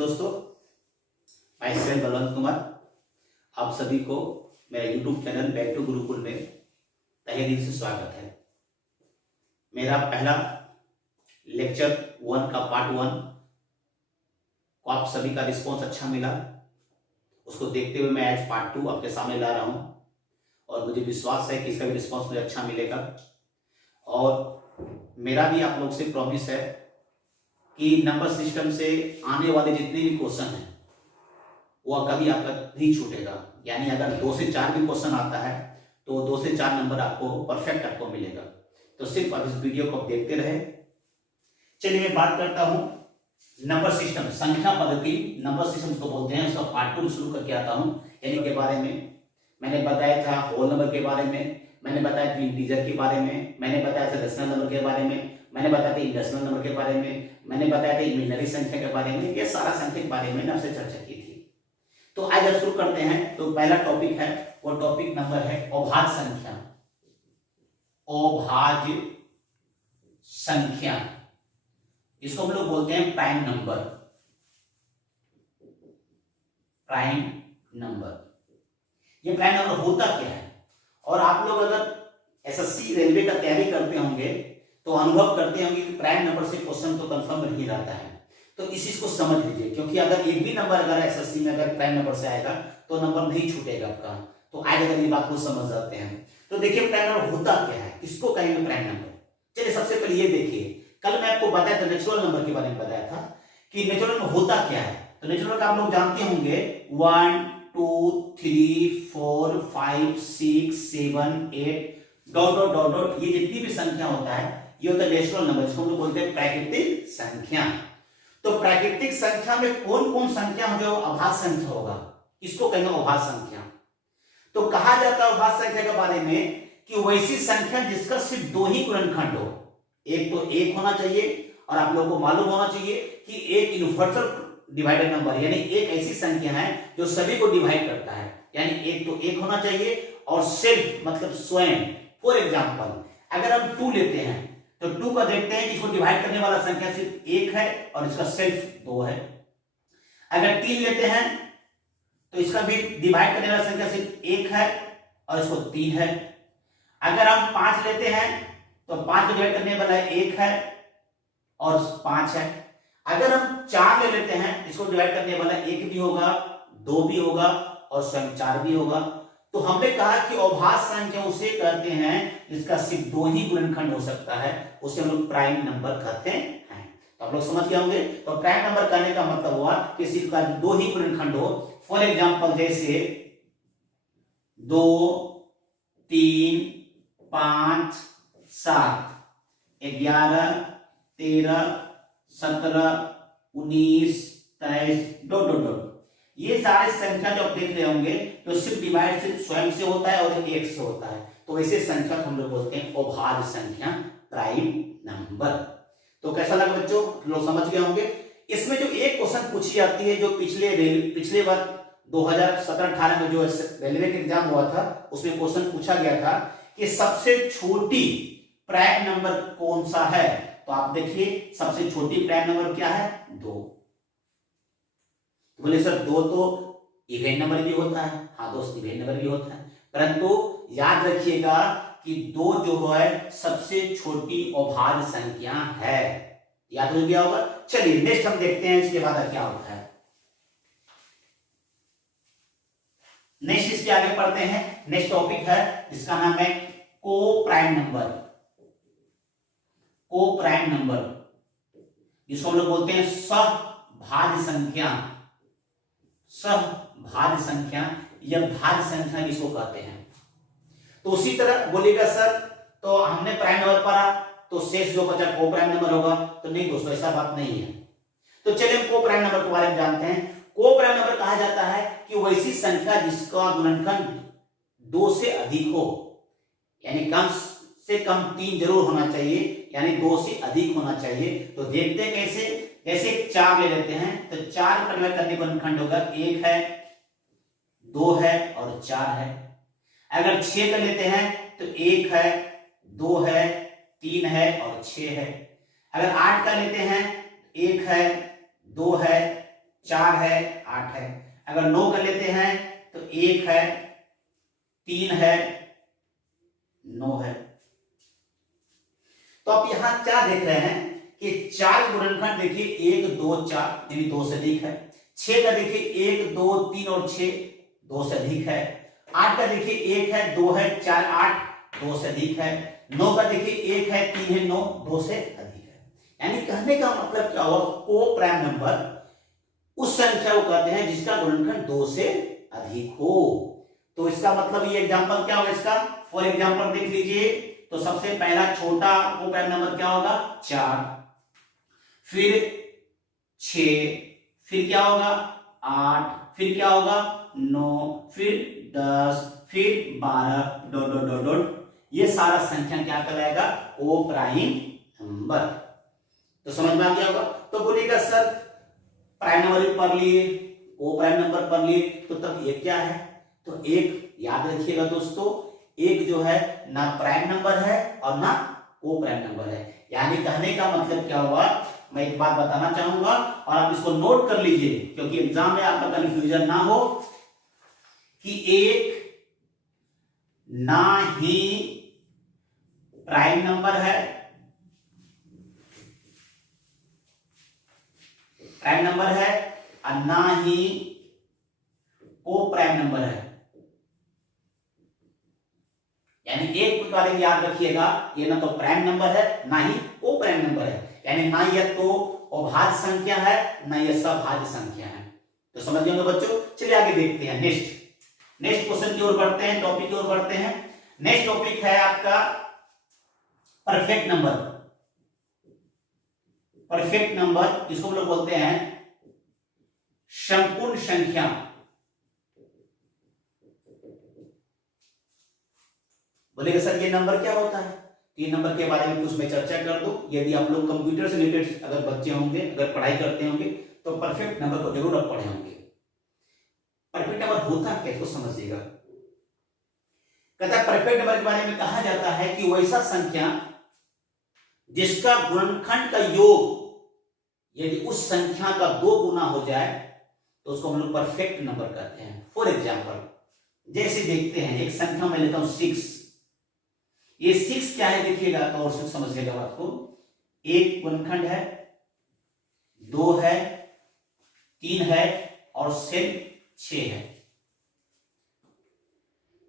दोस्तों, मैं सेल बलवंत कुमार आप सभी को मेरे YouTube channel back to Gurukul में तहे दिल से स्वागत है। मेरा पहला लेक्चर 1 का पार्ट 1 को आप सभी का रिस्पॉन्स अच्छा मिला, उसको देखते हुए मैं आज पार्ट 2 आपके सामने ला रहा हूं और मुझे विश्वास है कि इसका भी रिस्पॉन्स मुझे अच्छा मिलेगा। और मेरा भी आप लोग से प्रॉमिस है कि नंबर सिस्टम से आने वाले जितने भी क्वेश्चन हैं वो कभी आपका नहीं छूटेगा। यानी अगर 2 से 4 भी क्वेश्चन आता है तो 2 से 4 नंबर आपको परफेक्ट आपको मिलेगा। तो सिर्फ आप इस वीडियो को देखते रहे। चलिए मैं बात करता हूं नंबर सिस्टम, संख्या पद्धति नंबर सिस्टम को बोलते हैं, उसका पार्ट 2 शुरू करके आता हूं। यानी के बारे में मैंने बताया था होल नंबर के बारे में, मैंने बताया था इंटीजर के बारे में, मैंने बताया था डेसिमल नंबर के बारे में, मैंने बताया था इंडेसिमल नंबर के बारे में, मैंने बताया था इमेजिनरी संख्या के बारे में। ये सारा संख्या के बारे में आपसे चर्चा की थी। तो आज अब शुरू करते हैं। तो पहला टॉपिक है, वो टॉपिक नंबर है अभाज्य संख्या। अभाज्य संख्या, इसको हम लोग बोलते हैं प्राइम नंबर। प्राइम नंबर, ये प्राइम नंबर होता क्या है? और आप लोग अगर एसएससी रेलवे का तैयारी करते होंगे तो अनुभव करते होंगे कि प्राइम नंबर से क्वेश्चन तो कंफर्म नहीं रहता है। तो इस चीज को समझ लीजिए, क्योंकि अगर एक भी नंबर अगर एसएससी में अगर प्राइम नंबर से आएगा तो नंबर नहीं छूटेगा आपका। तो आज अगर ये बात को समझ जाते हैं तो देखिए प्राइम नंबर होता क्या है, किसको कहेंगे प्राइम नंबर। चलिए सबसे पहले ये देखिए, कल मैं आपको बताया था नेचुरल नंबर के बारे में बताया था कि नेचुरल नंबर होता क्या है। तो नेचुरल नंबर आप लोग जानते होंगे 1 2 3 4 5 6 7 8 डॉट डॉट डॉट डॉट, ये जितनी भी संख्या होता है ये होता है नेचुरल नंबर, जिसको हम लोग बोलते हैं प्राकृतिक संख्या। तो प्राकृतिक संख्या में कौन कौन संख्या जो अभाज्य संख्या होगा, इसको कहेंगे अभाज्य संख्या। तो कहा जाता है अभाज्य संख्या के बारे में कि वैसी संख्या जिसका सिर्फ 2 ही गुणनखंड हो। एक तो 1 होना चाहिए, और आप लोगों को मालूम होना चाहिए कि एक यूनिवर्सल डिवाइडेड नंबर, यानी एक ऐसी संख्या है जो सभी को डिवाइड करता है। यानी एक तो 1 होना चाहिए और सिर्फ मतलब स्वयं। फॉर एग्जाम्पल अगर हम 2 लेते हैं तो 2 का देखते हैं कि इसको डिवाइड करने वाला संख्या सिर्फ 1 है और इसका सिर्फ 2 है। अगर 3 लेते हैं तो इसका भी डिवाइड करने वाला संख्या सिर्फ 1 है और इसको 3 है। अगर हम 5 लेते हैं तो 5 को डिवाइड करने वाला 1 है और 5 है। अगर हम 4 ले लेते हैं, इसको डिवाइड करने वाला 1 भी होगा, 2 भी होगा और स्वयं 4 भी होगा। तो हमने कहा कि अभाज्य संख्या उसे कहते हैं जिसका सिर्फ 2 ही गुणनखंड हो सकता है, उसे हम लोग प्राइम नंबर कहते हैं। तो आप लोग समझ गए होंगे। तो प्राइम नंबर कहने का मतलब हुआ कि सिर्फ 2 ही गुणनखंड हो। फॉर एग्जांपल जैसे 2 3 5 7 11 13 17 19 23 डॉट डॉट डॉट, ये सारे संख्या जो आप देख रहे होंगे तो सिर्फ डिवाइड सिर्फ स्वयं से होता है और 1 से होता है। तो वैसे संख्या को हम लोग बोलते हैं अभाज्य संख्या, प्राइम नंबर। तो कैसा लगा बच्चों, लोग समझ गए होंगे। इसमें जो एक क्वेश्चन पूछी जाती है, जो पिछले बार 2017-18 में जो रेलवे का एग्जाम हुआ था उसमें क्वेश्चन पूछा गया था कि सबसे छोटी प्राइम नंबर कौन सा है। तो आप देखिए सबसे छोटी प्राइम नंबर क्या है, 2। बोले सर 2 तो इवेंट नंबर भी होता है। हाँ दोस्त, इवेंट नंबर भी होता है, परंतु याद रखिएगा कि 2 जो है सबसे छोटी अभाज्य संख्या है। याद हो गया होगा। चलिए नेक्स्ट हम देखते हैं इसके बाद क्या होता है। नेक्स्ट इसके आगे पढ़ते हैं। नेक्स्ट टॉपिक है जिसका नाम है को प्राइम नंबर। को प्राइम नंबर, जिसको हम लोग बोलते हैं सहभाज्य संख्या। सहभाज्य संख्या या भाज्य संख्या जिसको कहते हैं। तो उसी तरह बोलिएगा सर तो हमने प्राइम नंबर पढ़ा तो शेष जो बचा को प्राइम नंबर होगा। तो नहीं दोस्तों, ऐसा बात नहीं है। तो चलिए को प्राइम नंबर के बारे में जानते हैं। को प्राइम नंबर कहा जाता है कि वैसी संख्या जिसका गुणनखंड 2 से अधिक हो, यानी कम से कम 3 जरूर होना चाहिए, यानी 2 से अधिक होना चाहिए। तो देखते हैं कैसे। जैसे 4 ले लेते हैं तो 4 का डिवाइड करने का गुणनखंड होगा 1 है, 2 है और 4 है। अगर 6 कर लेते हैं तो 1 है, 2 है, 3 है और 6 है। अगर 8 का लेते हैं 1 है, 2 है, 4 है, 8 है। अगर 9 कर लेते हैं तो 1 है, 3 है, 9 है। तो आप यहां क्या देख रहे हैं कि 4 गुणनखंड देखिए 1 2 4 यानी 2 से अधिक है। 6 का देखिए 1 2 3 और 6 2 से अधिक है। 8 का देखिए 1 है, 2 है, 4 8 2 से अधिक है। 9 का देखिए 1 है, 3 है, 9 2 से अधिक है। यानी कहने का मतलब क्या हुआ, को प्राइम नंबर उस संख्या को कहते हैं जिसका गुणनखंड 2 से अधिक हो। तो इसका मतलब ये एग्जांपल क्या होगा इसका, फॉर एग्जांपल देख लीजिए। तो सबसे पहला छोटा को प्राइम नंबर क्या होगा, 4, फिर 6, फिर क्या होगा 8, फिर क्या होगा 9, फिर 10, फिर 12 डॉट डॉट डॉट डॉट। ये सारा संख्या क्या कहलाएगा, ओ प्राइम नंबर। तो समझ में आ गया होगा। तो बोलिएगा सर प्राइम नंबर भी पढ़ लिए, ओ प्राइम नंबर पढ़ लिए, तो तब ये क्या है। तो एक याद रखिएगा दोस्तों, एक जो है ना प्राइम नंबर है और ना ओ प्राइम नंबर है। यानी कहने का मतलब क्या हुआ, मैं एक बात बताना चाहूंगा और आप इसको नोट कर लीजिए क्योंकि एग्जाम में आपका कंफ्यूजन ना हो, कि एक ना ही प्राइम नंबर है, प्राइम नंबर है और ना ही को प्राइम नंबर है। यानी एक बार याद रखिएगा, ये ना तो प्राइम नंबर है ना ही को प्राइम नंबर है। यानी ना ये तो अभाज्य संख्या है ना ये सभाज्य संख्या है। तो समझ गए बच्चों। चलिए आगे देखते हैं, नेक्स्ट क्वेश्चन की ओर बढ़ते हैं, टॉपिक की ओर बढ़ते हैं। नेक्स्ट टॉपिक है आपका परफेक्ट नंबर। परफेक्ट नंबर इसको हम लोग बोलते हैं संपूर्ण संख्या। बोलेगा सर ये नंबर क्या होता है, ये नंबर के बारे में कुछ मैं चर्चा कर दूं। यदि आप लोग कंप्यूटर से रिलेटेड अगर बच्चे होंगे, अगर पढ़ाई करते होंगे तो परफेक्ट नंबर को जरूर आप पढ़े होंगे। परफेक्ट नंबर होता क्या, इसको समझिएगा। कहता है परफेक्ट नंबर के बारे में कहा जाता है कि वैसा संख्या जिसका गुणनखंड का योग यदि उस संख्या का 2 गुना हो जाए तो उसको हम लोग परफेक्ट नंबर कहते हैं। फॉर एग्जाम्पल जैसे देखते हैं, एक संख्या में लेता हूं 6। ये 6 क्या है देखिएगा तो और समझिएगा बात को। एक गुणनखंड है, 2 है, 3 है और सेल 6 है।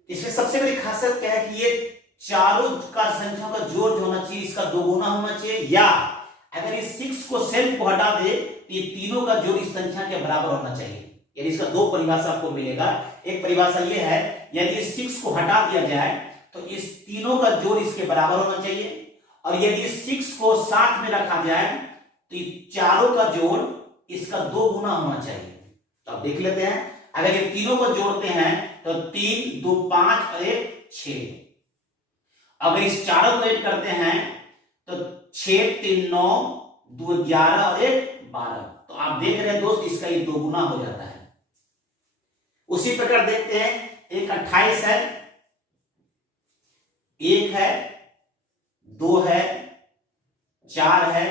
इसमें सबसे बड़ी खासियत क्या है कि ये चारों का संख्या का जोड़ जो होना चाहिए इसका 2 गुना होना चाहिए, या अगर इस 6 को सेल को हटा दे तो ये तीनों का जोड़ इस संख्या के बराबर होना चाहिए। यानी इसका 2 परिभाषा आपको मिलेगा। एक परिभाषा ये है, यदि इस 6 को हटा दिया जाए तो इस तीनों का जोड़ इसके बराबर होना चाहिए, और यदि इस 6 को साथ में रखा जाए तो चारों का जोड़ इसका 2 गुना होना चाहिए। तो आप देख लेते हैं, अगर ये तीनों को जोड़ते हैं तो 3 2 5 और 1 6। अगर इस चारों को ऐड करते हैं तो 6 3 9 2 11 और 1 12। तो आप देख रहे हैं दोस्त इसका ये 2 गुना हो जाता है। उसी प्रकार देखते हैं, एक 28 है, 1 है, 2 है, 4 है,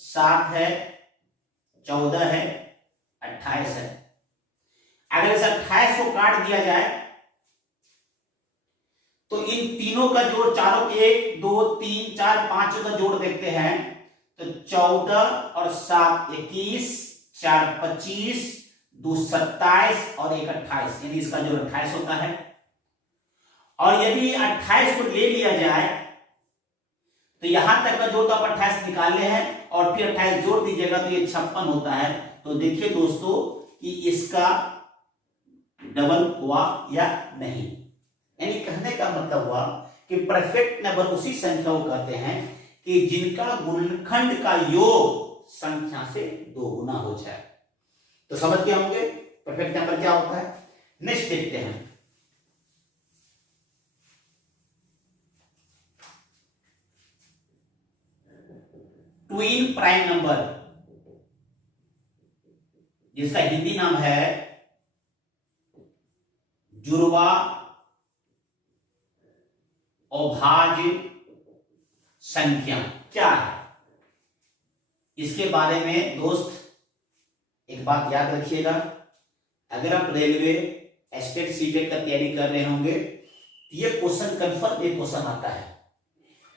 7 है, 14 है, 28 है। अगर इस 28 को काट दिया जाए तो इन तीनों का जोड़, चारों 1 2 3 4 5 का जोड़ देखते हैं तो 14 और 7 21, 4 25, 2 27 और 1 28, यानी इसका जोड़ 28 होता है। और यदि 28 को ले लिया जाए तो यहां तक का जोड़ तो आप 28 निकाले हैं और फिर 28 जोड़ दीजिएगा तो ये 56 होता है। तो देखिए दोस्तों कि इसका डबल हुआ या नहीं। यानी कहने का मतलब हुआ कि परफेक्ट नंबर उसी संख्या को कहते हैं कि जिनका गुणनखंड का योग संख्या से 2 गुना हो जाए। तो समझ गए होंगे परफेक्ट नंबर क्या होता है। नेक्स्ट देखते हैं, ट्विन प्राइम नंबर, जिसका हिंदी नाम है जुड़वा अभाज्य संख्या क्या है, इसके बारे में दोस्त एक बात याद रखिएगा, अगर आप रेलवे एस्टेट सीटेट का तैयारी कर रहे होंगे तो ये क्वेश्चन कंफर्म एक क्वेश्चन आता है।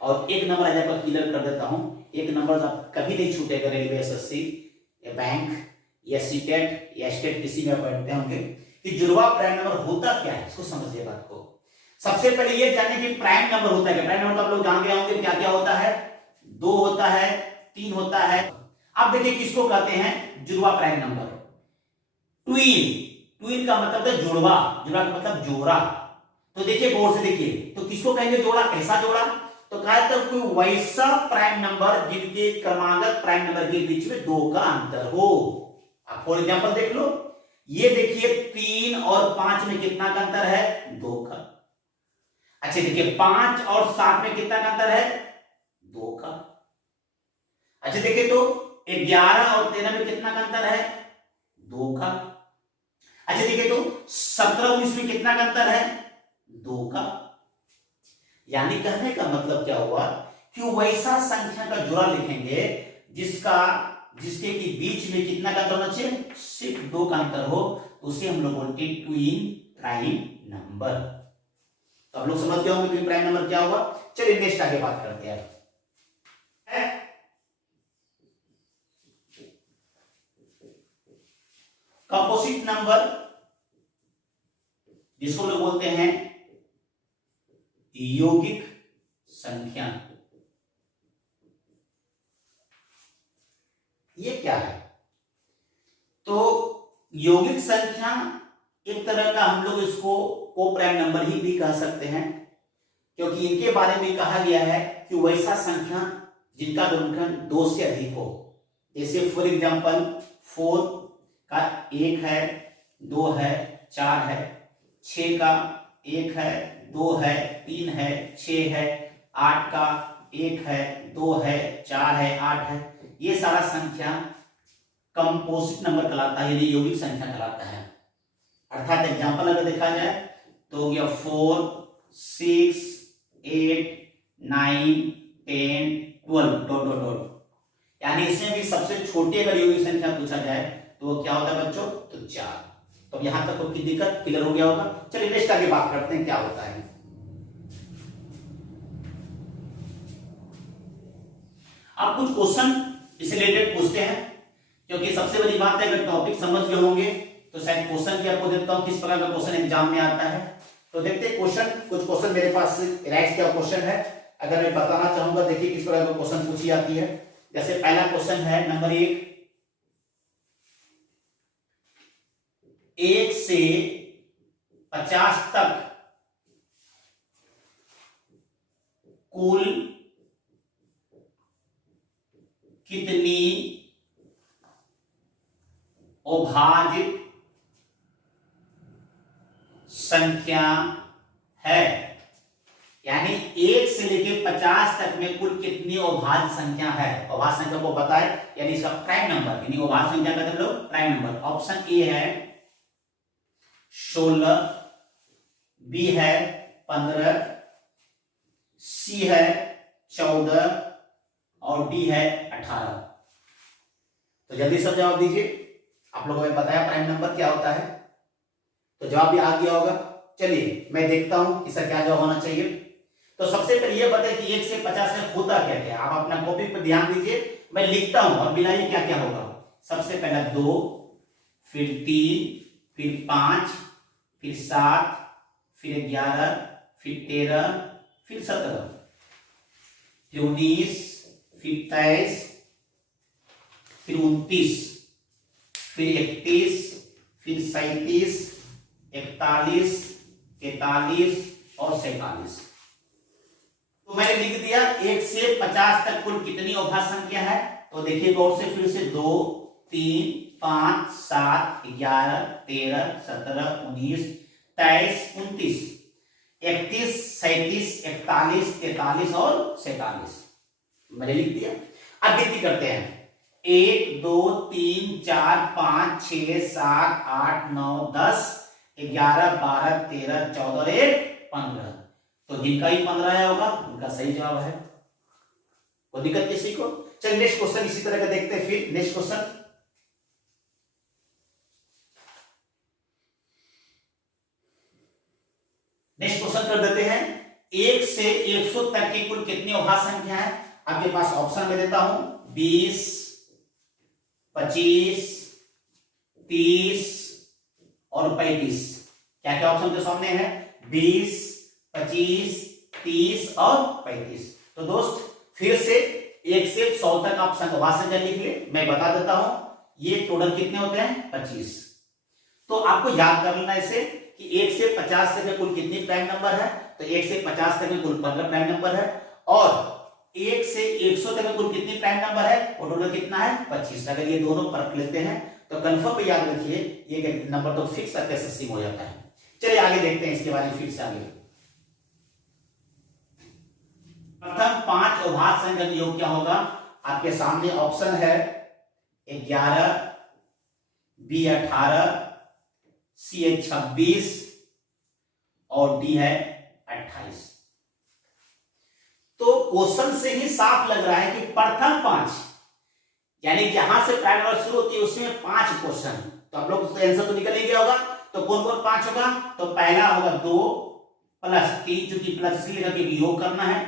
और एक नंबर आज आपका क्लियर कर देता हूं, एक नंबर आप कभी नहीं छूटेगा रेलवे एसएससी या बैंक या सीटेट या स्टेट किसी में पढ़ते होंगे कि जुड़वा प्राइम नंबर होता क्या है, इसको समझिए बात को। सबसे पहले ये जाने कि प्राइम नंबर होता है क्या। प्राइम नंबर तो आप लोग जान गए होंगे क्या क्या होता है, 2 होता है, 3 होता है। अब देखिए किसको कहते हैं जुड़वा प्राइम नंबर। ट्विन, ट्विन का मतलब है जुड़वा, जुड़वा का मतलब जोड़ा। तो देखिए गौर से देखिए, तो किसको कहेंगे जोड़ा, कैसा जोड़ा, तो कहा था कोई वैसा प्राइम नंबर जिनके क्रमागत प्राइम नंबर के बीच में 2 का अंतर हो। आप फॉर एग्जांपल देख लो, ये देखिए 3 और 5 में कितना का अंतर है, 2 का। अच्छा देखिए 5 और 7 में कितना का अंतर है, 2 का। अच्छा देखिए तो 11 और 13 में कितना का अंतर है, 2 का। अच्छा देखिए तो 17 19 में कितना का अंतर है, 2 का। यानी कहने का मतलब क्या हुआ कि वैसा संख्या का जुड़ा लिखेंगे जिसके की बीच में कितना का अंतर होना चाहिए, सिर्फ 2 का अंतर हो, तो उसे हम लोग बोलते हैं ट्विन प्राइम नंबर। तो आप लोग समझ गए होंगे ट्विन प्राइम नंबर क्या हुआ। चलिए नेक्स्ट आगे बात करते हैं। कंपोजिट नंबर जिसको लोग बोलते हैं यौगिक संख्या, ये क्या है। तो यौगिक संख्या एक तरह का हम लोग इसको को प्राइम नंबर ही भी कह सकते हैं, क्योंकि इनके बारे में कहा गया है कि वैसा संख्या जिनका गुणनखंड 2 से अधिक हो। जैसे फॉर एग्जांपल 4 का 1 है, 2 है, 4 है, 6 का 1 है, 2 है, 3 है, 6 है, 8 का 1 है, 2 है, 4 है, 8 है, ये सारा संख्या कंपोजिट नंबर कहलाता है, यानी यौगिक संख्या कहलाता है। अर्थात एग्जांपल अगर देखा जाए तो हो गया 4 6 8 9 10 12 डॉट डॉट डॉट, यानी इसमें भी सबसे छोटी अगर यौगिक संख्या पूछा जाए तो वो क्या होता है बच्चों, तो 4। तो यहां तक कोई दिक्कत क्लियर हो गया होगा। चलिए नेक्स्ट आगे बात करते हैं क्या होता है। अब कुछ क्वेश्चन इसे रिलेटेड पूछते हैं, क्योंकि सबसे बड़ी बात है अगर टॉपिक समझ गए होंगे तो शायद क्वेश्चन भी आपको देता हूं किस प्रकार का क्वेश्चन एग्जाम में आता है। तो देखते हैं क्वेश्चन, कुछ क्वेश्चन मेरे पास राइट क्या क्वेश्चन है, अगर मैं बताना चाहूंगा देखिए किस प्रकार का क्वेश्चन पूछी जाती है। जैसे पहला क्वेश्चन है नंबर 1 से 50 तक कुल कितनी अभाज्य संख्या है, यानी 1 से लेके 50 तक में कुल कितनी अभाज्य संख्या है। अभाज्य संख्या को बताए यानी इसका प्राइम नंबर, यानी अभाज्य संख्या का मतलब प्राइम नंबर। ऑप्शन ए है 16, बी है 15, सी है 14 और डी है 18। तो जल्दी सब जवाब दीजिए। आप लोगों ने बताया प्राइम नंबर क्या होता है, तो जवाब भी आ गया होगा। चलिए मैं देखता हूं इसका क्या जवाब होना चाहिए। तो सबसे पहले ये बताइए कि 1 से 50 में होता क्या क्या। आप अपना कॉपी पर ध्यान दीजिए, मैं लिखता हूं और मिलाइए क्या क्या होगा। सबसे पहला 2, फिर 3, फिर 5, फिर 7, फिर 11, फिर 13, फिर 17, फिर 19, फिर 23, फिर 29, फिर 31, फिर 37, 41, 43 और 47। तो मैंने लिख दिया 1 से 50 तक कुल कितनी अभाज्य संख्या है। तो देखिए गौर से, फिर से 2 3 5 7 11 13 17 19 23 29 31 37 41 43 और 47 मैंने लिख दिया। अब गिनती करते हैं 1 2 3 4 5 6 7 8 9 10 11 12 13 14 और 15। तो जिनका ही 15 आया होगा उनका सही जवाब है। कोई दिक्कत किसी को। चलिए नेक्स्ट क्वेश्चन इसी तरह का देखते हैं। फिर नेक्स्ट क्वेश्चन 100 तक की कुल कितनी अभाज्य संख्या है? आपके पास ऑप्शन में देता हूं 20, 25, 30 और 35। क्या क्या ऑप्शन के सामने है? 20, 25, 30 और 35। तो दोस्त फिर से 1 से 100 तक आप अभाज्य संख्या लिख ले, मैं बता देता हूं। ये टोटल कितने होते हैं? 25। तो आपको याद कर लेना इसे कि 1 से 50 तक में कुल कितनी प्राइम नंबर है? तो 1 से 50 तक में कुल 15 प्राइम नंबर है, और 1 से 100 तक में कुल कितनी प्राइम नंबर है? वो टोटल कितना है? 25। अगर ये दोनों परख लेते हैं तो कंफर्म पे याद रखिए ये नंबर तो फिक्स एसएससी में हो जाता है। चलिए आगे देखते हैं इसके बारे में फिर से आगे। प्रथम 5 अभाज्य संख्या का योग क्या होगा? आपके सामने ऑप्शन है 11, बी 18, सी है 26 और डी है 28। तो क्वेश्चन से ही साफ लग रहा है कि प्रथम 5 यानी जहां से प्राइम नंबर शुरू होती है उसमें 5 क्वेश्चन, तो आप लोग आंसर तो निकल ही गया होगा। तो कौन कौन 5 होगा? तो पहला होगा 2 प्लस 3, चूंकि प्लस इसलिए लिखा कि योग करना है,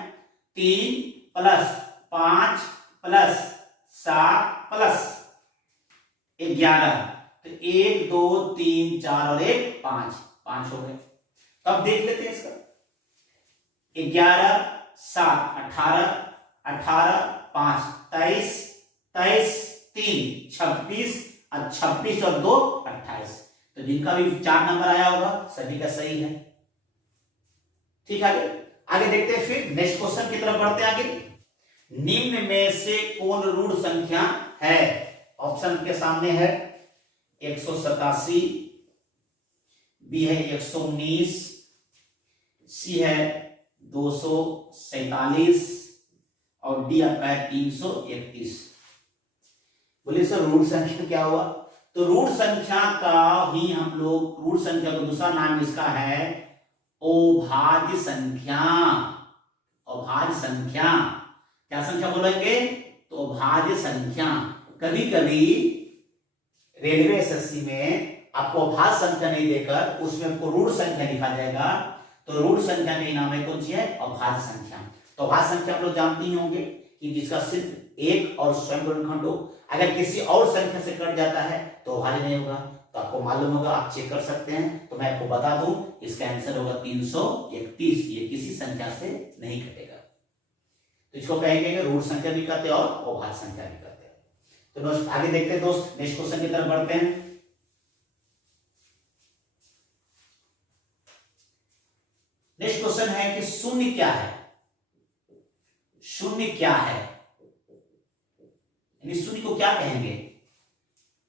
3 प्लस 5 प्लस 7 प्लस 11। तो 1 2 3 4 और 1 5, 5 हो गए। तो अब देख लेते हैं इसका। 11 7 18, 18 5 23, 23 3 26 और 26 और 2 28। तो जिनका भी 4 नंबर आया होगा सभी का सही है। ठीक है, आगे देखते हैं फिर नेक्स्ट क्वेश्चन की तरफ बढ़ते हैं आगे। निम्न में से कौन ऋण संख्या है? ऑप्शन के सामने है 187, बी है 119, सी है 247 और डी आपका है 331। बोलिए सर ऋण संख्या क्या हुआ? तो ऋण संख्या का ही हम लोग, ऋण संख्या का दूसरा नाम इसका है अभाज्य संख्या। अभाज्य संख्या क्या संख्या बोलेंगे? तो अभाज्य संख्या। कभी कभी रेलवे एसएससी में आपको अभाज्य संख्या नहीं देकर उसमें आपको ऋण संख्या लिखा जाएगा, तो ऋण संख्या में नाम है कौन सी है? अभाज्य संख्या। तो अभाज्य संख्या आप लोग जानते ही होंगे कि जिसका सिर्फ एक और स्वयं ऋणखंड हो, अगर किसी और संख्या से कट जाता है तो अभाज्य नहीं होगा। तो आपको मालूम होगा, आप चेक कर सकते हैं। तो मैं आपको बता दूं इसका आंसर होगा 331। ये किसी संख्या से नहीं कटेगा, तो इसको कहेंगे ऋण संख्या भी कहते हैं और अभाज्य संख्या भी कहते हैं। तो दोस्त आगे देखते हैं दोस्त, नेक्स्ट क्वेश्चन की तरफ बढ़ते हैं। नेक्स्ट क्वेश्चन है कि शून्य क्या है? शून्य क्या है यानी शून्य को क्या कहेंगे?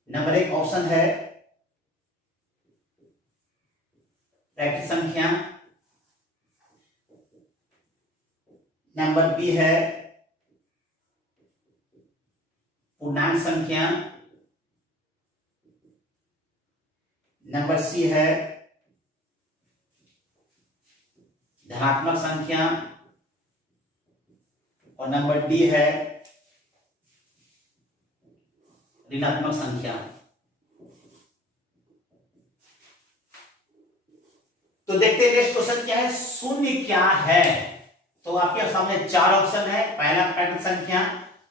नंबर 1 ऑप्शन है रैखिक संख्या, नंबर बी है पूर्णांक संख्या, नंबर सी है धनात्मक संख्या और नंबर डी है ऋणात्मक संख्या। तो देखते हैं नेक्स्ट क्वेश्चन क्या है, शून्य क्या है। तो आपके सामने 4 ऑप्शन है। पहला प्राकृतिक संख्या,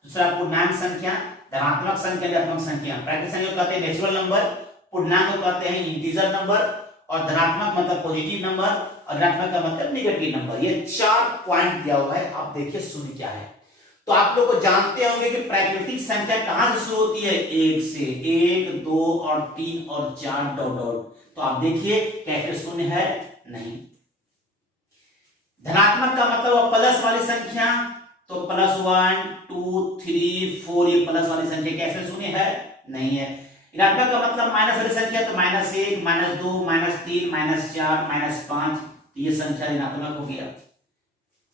दूसरा पूर्णांक संख्या, धनात्मक संख्या, ऋणात्मक संख्या। प्राकृतिक संख्या को कहते हैं नेचुरल नंबर, पूर्णांक को कहते हैं इंटीजर नंबर, और धनात्मक मतलब पॉजिटिव नंबर, और ऋणात्मक का मतलब नेगेटिव नंबर। ये 4 पॉइंट दिया हुआ है। आप देखिए शून्य क्या है। तो आप लोग को जानते होंगे कि प्राकृतिक संख्या कहां से शुरू होती है? 1 से। 1 2 और 3 और 4 डॉट डॉट। तो आप देखिए कैसे शून्य है? नहीं। धनात्मक का मतलब प्लस वाली संख्या, तो +1 2 3 4 ये प्लस वाली संख्या कैसे शून्य है? नहीं है। ऋणात्मक का मतलब माइनस वाली संख्या, तो -1 -2 -3 -4 -5, ये संख्या ऋणात्मक हो गया।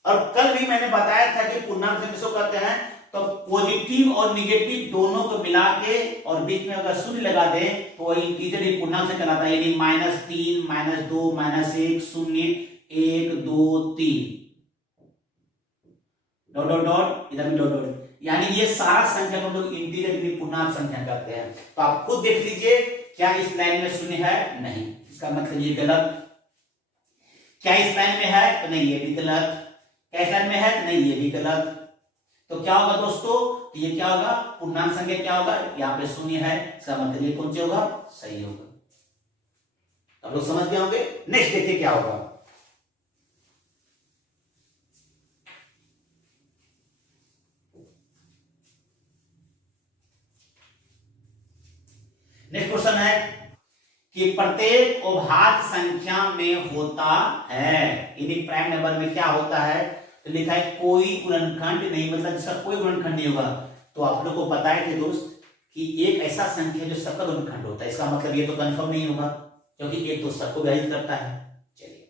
और कल भी मैंने बताया था कि पूर्णांक संख्या किसको कहते हैं? तो पॉजिटिव और निगेटिव दोनों को मिला के और बीच में अगर शून्य लगा दे तो वही इंटीजर ही पूर्णांक संख्या कहलाता है। यानी -3 -2 -1 0 1 2 3 डॉट डॉट डॉट, इधर भी डॉट डॉट, यानी ये सारा संख्या को हम लोग इंटीजर भी पूर्णांक संख्या कहते हैं। तो आप खुद देख लीजिए क्या इस लाइन में शून्य है? नहीं। इसका मतलब ये गलत। क्या इस लाइन में है? तो नहीं, ये भी गलत। क्या इस लाइन में है? नहीं, ये भी गलत। तो क्या होगा दोस्तों? तो ये क्या होगा? पूर्णांक संख्या क्या होगा? यहाँ पे शून्य है, इसका मतलब ये कौन सा होगा? सही होगा। आप लोग समझ गए होंगे। नेक्स्ट देखिए क्या होगा। नेक्स्ट क्वेश्चन है कि प्रत्येक अभाज्य संख्या में होता है, यानी प्राइम नंबर में क्या होता है? तो लिखा है कोई गुणनखंड नहीं, मतलब जिसका कोई गुणनखंड नहीं होगा। तो आप लोग को पता है कि दोस्त कि एक ऐसा संख्या जो सबका गुणनखंड होता है, इसका मतलब ये तो कंफर्म नहीं होगा क्योंकि एक तो सबको विभाजित करता है। चलिए,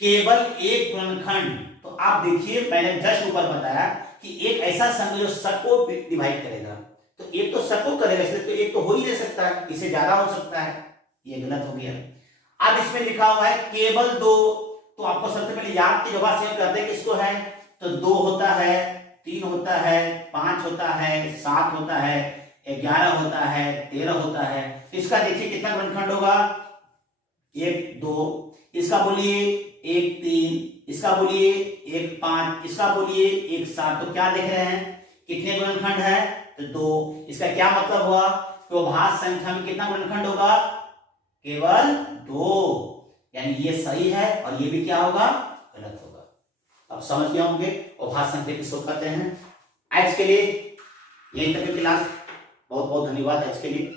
केवल एक गुणनखंड, तो आप देखिए मैंने जस्ट ऊपर बताया कि एक ऐसा संख्या जो सबको डिवाइड करेगा, तो एक तो सबको करेगा, इसलिए तो एक तो हो ही नहीं सकता है, इससे ज्यादा हो सकता है, ये गलत हो गया। अब इसमें लिखा हुआ है केवल दो, तो आपको सबसे पहले याद की जगह से करते हैं किसको है, तो 2 होता है, 3 होता है, 5 होता है, 7 होता है, 11 होता है, 13 होता है। तो इसका देखिए कितना गुणनखंड होगा? 1 2, इसका बोलिए 1 3, इसका बोलिए 1 5, इसका बोलिए 1 7। तो क्या देख रहे हैं कितने गुणनखंड है? तो 2। इसका क्या मतलब हुआ? तो भाज्य संख्या में कितना गुणनखंड होगा? केवल 2, यानी ये सही है और ये भी क्या होगा? गलत होगा। अब समझ गए होंगे अभाज्य संख्या किसको कहते हैं। आज के लिए यही तक की क्लास, बहुत बहुत धन्यवाद आज के लिए।